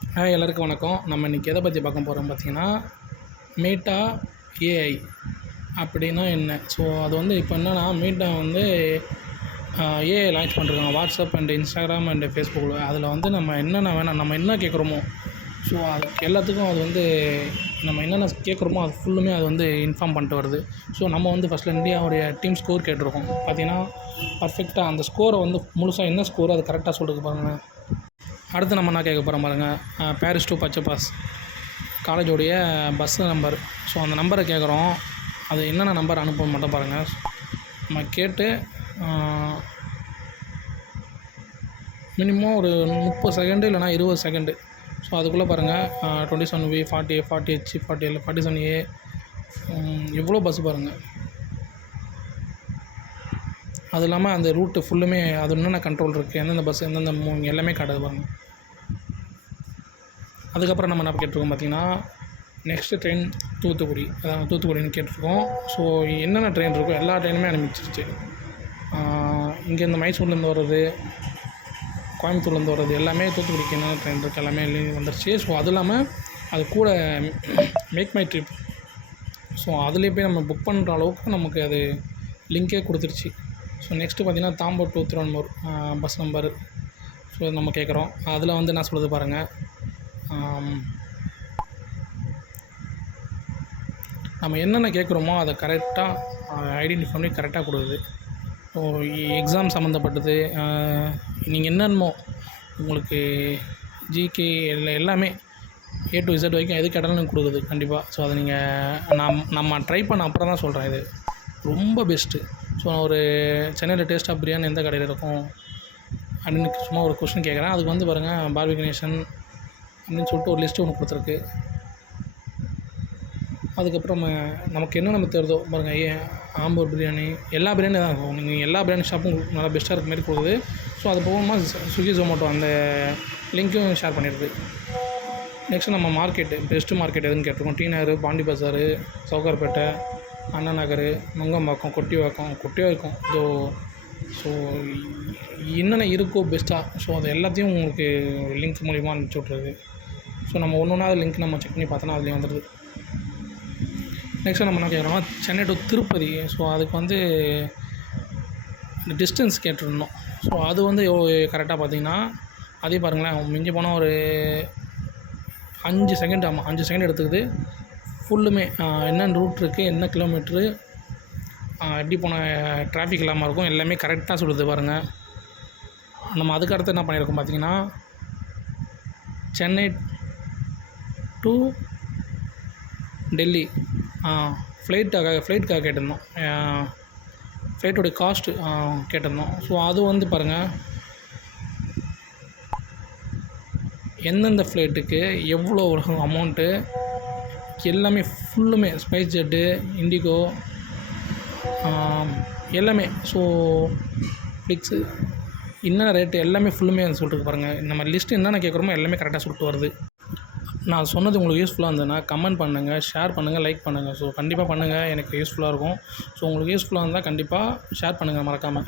Hi எல்லாருக்கும் வணக்கம். நம்ம இன்றைக்கி எதை பற்றி பார்க்க போகிறோம் பார்த்தீங்கன்னா மீட்டா ஏஐ அப்படின்னா என்ன? ஸோ அது வந்து இப்போ என்னென்னா மீட்டா வந்து ஏஐ லான்ச் பண்ணுறாங்க வாட்ஸ்அப் அண்ட் இன்ஸ்டாகிராம் அண்ட் ஃபேஸ்புக்கில் அதில் வந்து நம்ம என்னென்ன வேணாம் நம்ம என்ன கேட்குறோமோ ஸோ அது எல்லாத்துக்கும் அது வந்து நம்ம என்னென்ன கேட்குறோமோ அது ஃபுல்லுமே அது வந்து இன்ஃபார்ம் பண்ணிட்டு வருது. ஸோ நம்ம வந்து ஃபஸ்ட்டில் இந்தியாவுடைய டீம் ஸ்கோர் கேட்டிருக்கோம். பார்த்தீங்கன்னா பர்ஃபெக்டாக அந்த ஸ்கோரை வந்து முழுசாக என்ன ஸ்கோர் அது கரெக்டாக சொல்லிருக்கு பாருங்கள் அடுத்து நம்ம என்ன கேட்க போகிறோம் பாருங்கள் பாரிஸ் டு பச்சைப்பாஸ் காலேஜோடைய பஸ் நம்பர் ஸோ அந்த நம்பரை கேட்குறோம். அது என்னென்ன நம்பர் அனுப்ப மட்டும் பாருங்கள் நம்ம கேட்டு மினிமம் ஒரு முப்பது செகண்டு இல்லைனா இருபது செகண்டு ஸோ அதுக்குள்ளே பாருங்கள் twenty seven V forty A forty H forty L forty seven A எவ்வளோ பஸ் பாருங்கள் அது இல்லாமல் அந்த ரூட்டு ஃபுல்லுமே அது என்னென்ன கண்ட்ரோல் இருக்குது எந்தெந்த பஸ் எந்தெந்த மூ எல்லாமே காட்டுது பாருங்கள் அதுக்கப்புறம் நம்ம என்ன கேட்டிருக்கோம் பார்த்தீங்கன்னா நெக்ஸ்ட்டு ட்ரெயின் தூத்துக்குடி. அதான் தூத்துக்குடின்னு கேட்டிருக்கோம். ஸோ என்னென்ன ட்ரெயின் இருக்கோ எல்லா ட்ரெயினுமே அனுப்பிச்சிருச்சு. இங்கேருந்து மைசூர்லேருந்து வர்றது கோயம்புத்தூர்லேருந்து வர்றது எல்லாமே தூத்துக்குடிக்கு என்னென்ன ட்ரெயின் இருக்குது எல்லாமே வந்துருச்சு. ஸோ அது இல்லாமல் அது கூட மேக் மை ட்ரிப் ஸோ அதுலேயே போய் நம்ம புக் பண்ணுற அளவுக்கு நமக்கு அது லிங்கே கொடுத்துருச்சு. ஸோ நெக்ஸ்ட்டு பார்த்திங்கன்னா Thambur to Thiruvannur bus number so நம்ம கேட்குறோம். அதில் வந்து என்ன சொல்லுது பாருங்கள் நம்ம என்னென்ன கேட்குறோமோ அதை கரெக்டாக ஐடென்டிஃபை பண்ணி கரெக்டாக கொடுக்குது. ஸோ எக்ஸாம் சம்மந்தப்பட்டது நீங்கள் என்னென்னமோ உங்களுக்கு ஜிகே எல்லா எல்லாமே ஏ டு இசட் வரைக்கும் எது கேட்டாலும் கொடுக்குது கண்டிப்பாக ஸோ அதை நீங்கள் நாம் நம்ம ட்ரை பண்ண அப்புறம் தான் சொல்கிறேன் இது. ரொம்ப பெஸ்ட்டு ஸோ ஒரு சென்னையில் டேஸ்ட் ஆஃப் பிரியாணி எந்த கடையில் இருக்கும் அப்படின்னு சும்மா ஒரு கொஸ்டின் கேட்குறேன். அதுக்கு வந்து பாருங்கள் பார்பி கணேசன் அப்படின்னு சொல்லிட்டு ஒரு லிஸ்ட்டு ஒன்று கொடுத்துருக்கு. அதுக்கப்புறம் நமக்கு என்ன நம்ம தேர்தோ பாருங்கள் ஐயா ஆம்பூர் பிரியாணி எல்லா பிரியாணி தான் இருக்கும். நீங்கள் எல்லா பிரியாணி ஷாப்பும் நல்லா பெஸ்ட்டாக இருக்க மாதிரி கொடுக்குது. ஸோ அது போகணுமா ஸ்விக்கி ஜொமேட்டோ அந்த லிங்க்கும் ஷேர் பண்ணிடுது. நெக்ஸ்ட்டு நம்ம மார்க்கெட்டு பெஸ்ட்டு மார்க்கெட் எதுன்னு கேட்டிருக்கோம். டி நகர் பாண்டி பஜார் சவுகார்பேட்டை அண்ணா நகர் நுங்கம்பாக்கம் கொட்டிவாக்கம் கொட்டிவாக்கம். இதோ ஸோ என்னென்ன இருக்கோ பெஸ்ட்டாக ஸோ அது எல்லாத்தையும் உங்களுக்கு லிங்க் மூலிமா அனுப்பிச்சி விட்ருது ஸோ நம்ம ஒன்று ஒன்றா லிங்க் நம்ம செக் பண்ணி பார்த்தோன்னா அதுலேயும் வந்துடுது நெக்ஸ்ட்டு நம்ம என்ன கேட்குறோம் சென்னை டு திருப்பதி. ஸோ அதுக்கு வந்து டிஸ்டன்ஸ் கேட்டிருந்தோம். ஸோ அது வந்து கரெக்டாக பார்த்தீங்கன்னா அதே பாருங்களேன் மிஞ்சி போனால் ஒரு அஞ்சு செகண்ட் ஆமாம் அஞ்சு செகண்ட் எடுத்துக்குது. ஃபுல்லுமே என்னென்ன ரூட் இருக்குது என்ன கிலோமீட்ரு எப்படி போன டிராஃபிக் இல்லாமல் இருக்கும் எல்லாமே கரெக்டாக சொல்லுது பாருங்கள் நம்ம அதுக்கு அடுத்து என்ன பண்ணியிருக்கோம் பார்த்தீங்கன்னா சென்னை டு டெல்லி ஃப்ளைட்டுக்காக ஃப்ளைட்டுக்காக கேட்டிருந்தோம். ஃப்ளைட்டோடைய காஸ்ட்டு கேட்டிருந்தோம். ஸோ அது வந்து பாருங்கள் எந்தெந்த ஃப்ளைட்டுக்கு எவ்வளோ அமௌண்ட்டு எல்லாமே ஃபுல்லுமே ஸ்பைஸ் ஜெட்டு இண்டிகோ எல்லாமே. ஸோ ஃப்ளிக்ஸு என்ன ரேட்டு எல்லாமே ஃபுல்லுமே சொல்லிட்டு பாருங்கள் நம்ம லிஸ்ட்டு என்னென்ன கேட்குறோமோ எல்லாமே கரெக்டாக சொல்லிட்டு வருது. நான் சொன்னது உங்களுக்கு யூஸ்ஃபுல்லாக இருந்ததுன்னா கமெண்ட் பண்ணுங்கள் ஷேர் பண்ணுங்கள் லைக் பண்ணுங்கள் ஸோ கண்டிப்பாக பண்ணுங்கள் எனக்கு யூஸ்ஃபுல்லாக இருக்கும். ஸோ உங்களுக்கு யூஸ்ஃபுல்லாக இருந்தால் கண்டிப்பாக ஷேர் பண்ணுங்கள் மறக்காமல்